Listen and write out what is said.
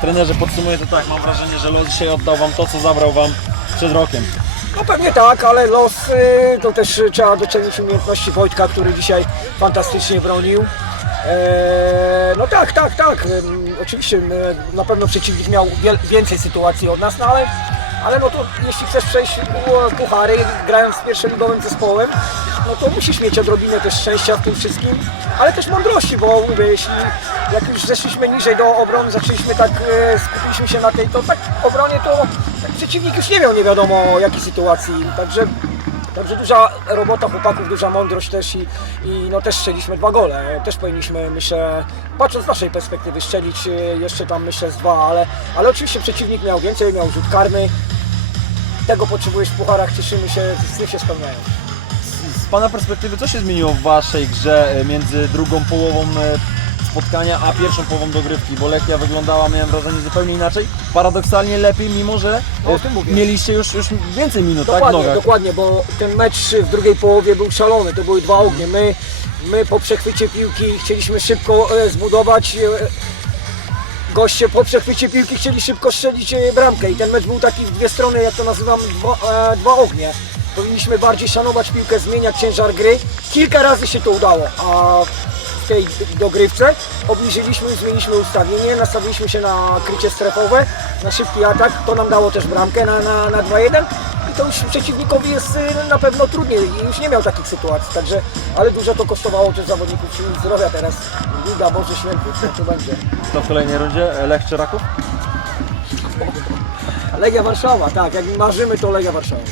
Trenerze, podsumuję to tak, mam wrażenie, że los dzisiaj oddał wam to, co zabrał wam przed rokiem. No pewnie tak, ale los y, to też trzeba docenić umiejętności Wojtka, który dzisiaj fantastycznie bronił. Eee, no tak, tak, tak. Ym, Oczywiście y, na pewno przeciwnik miał więcej sytuacji od nas, no ale, ale no to jeśli chcesz przejść pu- puchary grając z pierwszoligowym zespołem, no to musisz mieć odrobinę też szczęścia w tym wszystkim, ale też mądrości, bo mówię, jeśli jak już zeszliśmy niżej do obrony, zaczęliśmy tak, e, skupiliśmy się na tej, to tak obronie to tak przeciwnik już nie miał nie wiadomo jakiej sytuacji, także Także duża robota chłopaków, duża mądrość też i, i no też strzeliśmy dwa gole. Też powinniśmy, myślę, patrząc z naszej perspektywy, strzelić e, jeszcze tam myślę z dwa, ale, ale oczywiście przeciwnik miał więcej, miał rzut karny. Tego potrzebujesz w pucharach, cieszymy się, sny się spełniają. Z Pana perspektywy, co się zmieniło w Waszej grze e, między drugą połową e, spotkania, a pierwszą połową dogrywki? Bo Lechia wyglądała, miałem wrażenie, zupełnie inaczej. Paradoksalnie lepiej, mimo że No, e, mieliście już, już więcej minut, tak, Dokładnie, nogach. dokładnie, bo ten mecz w drugiej połowie był szalony, to były dwa ognie. My, my po przechwycie piłki chcieliśmy szybko zbudować. Goście po przechwycie piłki chcieli szybko strzelić bramkę i ten mecz był taki w dwie strony, jak to nazywam, dwa, dwa ognie. Powinniśmy bardziej szanować piłkę, zmieniać ciężar gry. Kilka razy się to udało, a w tej dogrywce obniżyliśmy i zmieniliśmy ustawienie, nastawiliśmy się na krycie strefowe, na szybki atak, to nam dało też bramkę na, na, na 2-1 i to już przeciwnikowi jest y, na pewno trudniej i już nie miał takich sytuacji, także, ale dużo to kosztowało też zawodników zdrowia teraz, Liga Boże Święty, co to będzie. To w kolejnej rundzie e, Lech czy Raków? Legia Warszawa, tak, jak marzymy to Legia Warszawa.